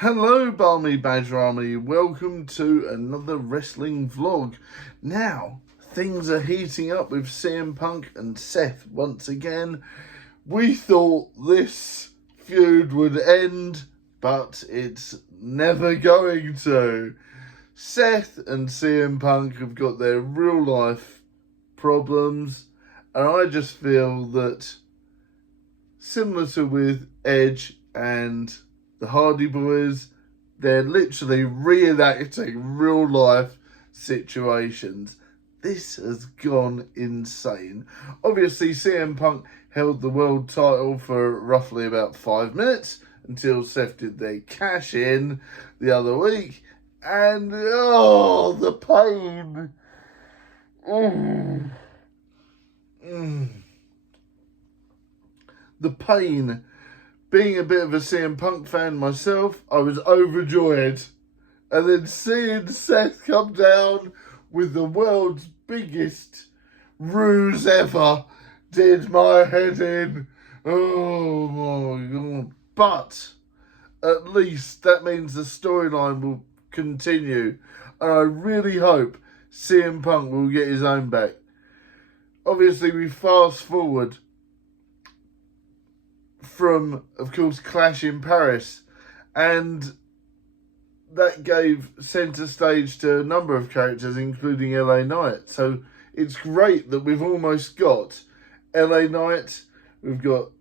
Hello, Balmy Badger Army. Welcome to another wrestling vlog. Now, things are heating up with CM Punk and Seth once again. We thought this feud would end, but it's never going to. Seth and CM Punk have got their real life problems, and I just feel that, similar to with Edge and the Hardy Boys, they're literally reenacting real life situations. This has gone insane. Obviously, CM Punk held the world title for roughly about 5 minutes until Seth did their cash in the other week. And, oh, the pain. The pain. Being a bit of a CM Punk fan myself, I was overjoyed. And then seeing Seth come down with the world's biggest ruse ever did my head in. Oh my God. But at least that means the storyline will continue. And I really hope CM Punk will get his own back. Obviously, we fast forward from, of course, Clash in Paris, and that gave centre stage to a number of characters, including LA Knight. So it's great that we've almost got LA Knight, we've got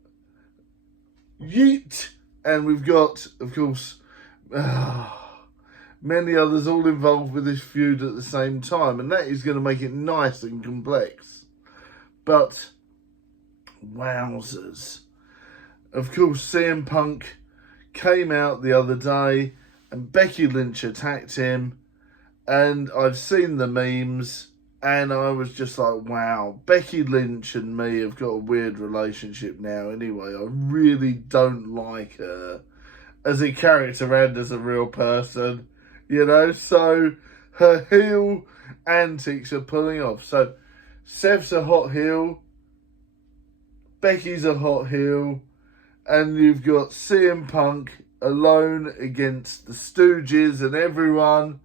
Yeet, and we've got, of course, many others all involved with this feud at the same time, and that is going to make it nice and complex. But wowzers. Of course, CM Punk came out the other day and Becky Lynch attacked him, and I've seen the memes and I was just like, wow, Becky Lynch and me have got a weird relationship now anyway. I really don't like her as a character and as a real person, you know, so her heel antics are pulling off. So Seth's a hot heel, Becky's a hot heel, and you've got CM Punk alone against the Stooges and everyone.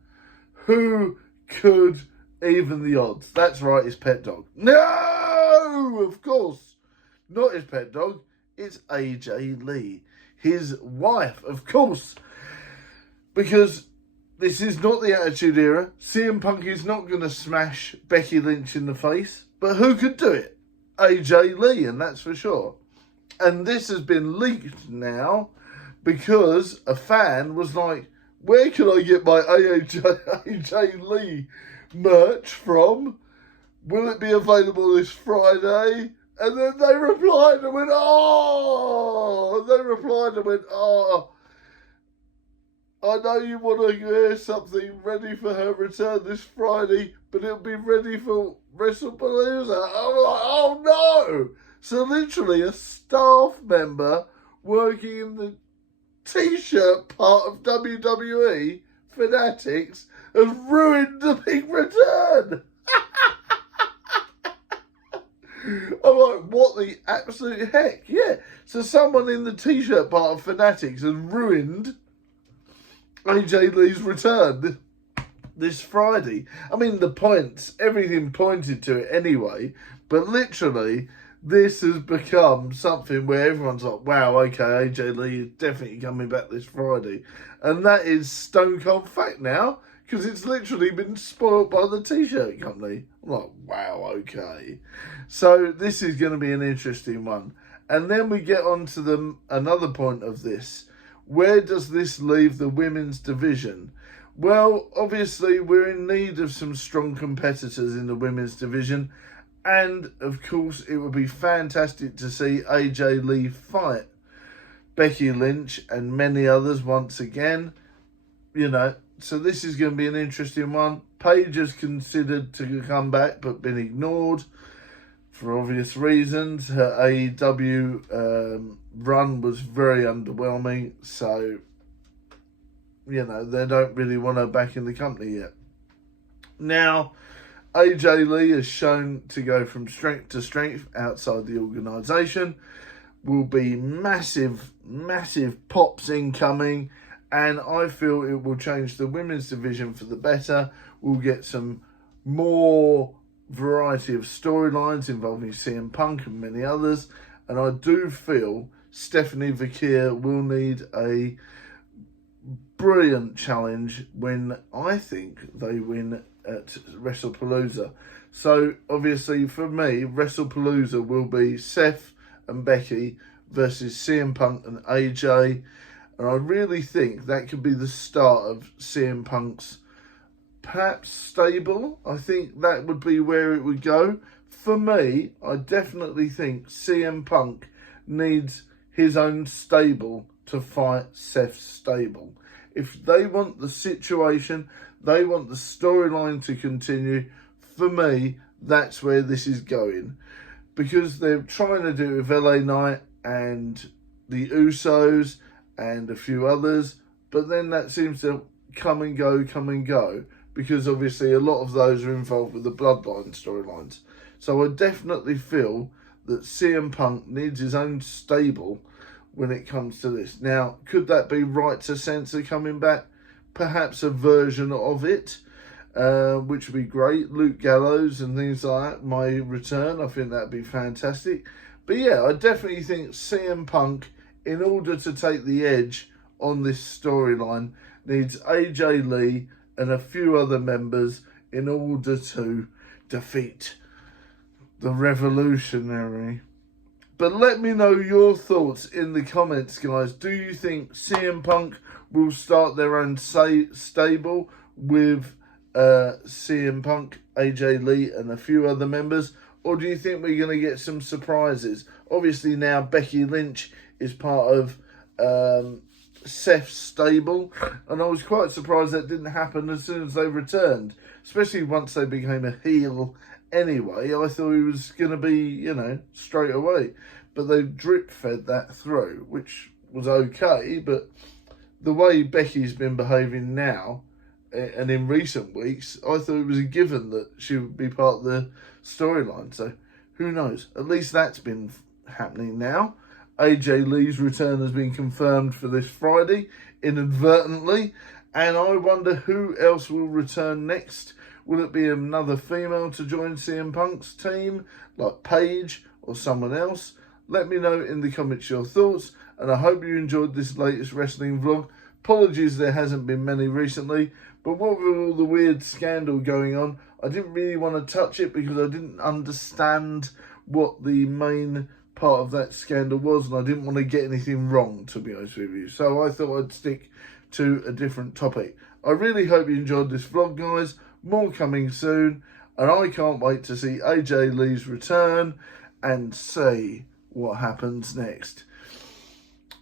Who could even the odds? That's right, his pet dog. No, of course, not his pet dog. It's AJ Lee, his wife, of course. Because this is not the Attitude Era. CM Punk is not going to smash Becky Lynch in the face. But who could do it? AJ Lee, and that's for sure. And this has been leaked now because a fan was like, where can I get my AJ Lee merch from? Will it be available this Friday? And then they replied and went, oh! I know you want to hear something ready for her return this Friday, but it'll be ready for WrestlePalooza. I'm like, oh no! So literally a staff member working in the T-shirt part of WWE Fanatics has ruined the big return. I'm like, what the absolute heck? Yeah. So someone in the T-shirt part of Fanatics has ruined AJ Lee's return this Friday. I mean, the points, everything pointed to it anyway, but literally this has become something where everyone's like, wow, okay, AJ Lee is definitely coming back this Friday. And that is stone cold fact now, because it's literally been spoiled by the T-shirt company. I'm like, wow, okay. So this is going to be an interesting one. And then we get on to another point of this. Where does this leave the women's division? Well, obviously, we're in need of some strong competitors in the women's division. And, of course, it would be fantastic to see AJ Lee fight Becky Lynch and many others once again. You know, so this is going to be an interesting one. Paige has considered to come back but been ignored for obvious reasons. Her AEW run was very underwhelming. So, you know, they don't really want her back in the company yet. Now, AJ Lee has shown to go from strength to strength outside the organisation. Will be massive pops incoming, And I feel it will change the women's division for the better. We'll get some more variety of storylines involving CM Punk and many others. And I do feel Stephanie Vaquer will need a brilliant challenge when I think they win at WrestlePalooza. So obviously for me, WrestlePalooza will be Seth and Becky versus CM Punk and AJ. And I really think that could be the start of CM Punk's perhaps stable. I think that would be where it would go. For me, I definitely think CM Punk needs his own stable to fight Seth's stable. If they want the situation, they want the storyline to continue, for me, that's where this is going. Because they're trying to do it with LA Knight and the Usos and a few others, but then that seems to come and go, because obviously a lot of those are involved with the Bloodline storylines. So I definitely feel that CM Punk needs his own stable when it comes to this. Now, could that be Right to Censor coming back? Perhaps a version of it, which would be great. Luke Gallows and things like that, my return, I think that'd be fantastic. But yeah, I definitely think CM Punk, in order to take the edge on this storyline, needs AJ Lee and a few other members in order to defeat the Revolutionary. But let me know your thoughts in the comments, guys. Do you think CM Punk will start their own stable with CM Punk, AJ Lee and a few other members? Or do you think we're going to get some surprises? Obviously now Becky Lynch is part of Seth's stable. And I was quite surprised that didn't happen as soon as they returned. Especially once they became a heel anyway. I thought it was going to be, straight away. But they drip-fed that through, which was okay. But the way Becky's been behaving now, and in recent weeks, I thought it was a given that she would be part of the storyline. So, who knows? At least that's been happening now. AJ Lee's return has been confirmed for this Friday, inadvertently. And I wonder who else will return next. Will it be another female to join CM Punk's team, like Paige or someone else? Let me know in the comments your thoughts. And I hope you enjoyed this latest wrestling vlog. Apologies there hasn't been many recently. But what with all the weird scandal going on, I didn't really want to touch it because I didn't understand what the main part of that scandal was, and I didn't want to get anything wrong, to be honest with you. So I thought I'd stick to a different topic. I really hope you enjoyed this vlog, guys. More coming soon, and I can't wait to see AJ Lee's return and see what happens next.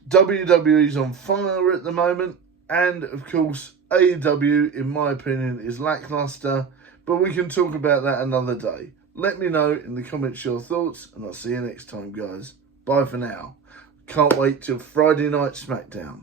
WWE's on fire at the moment, and of course AEW, in my opinion, is lackluster, but we can talk about that another day. Let me know in the comments your thoughts, and I'll see you next time, guys. Bye for now. Can't wait till Friday Night SmackDown.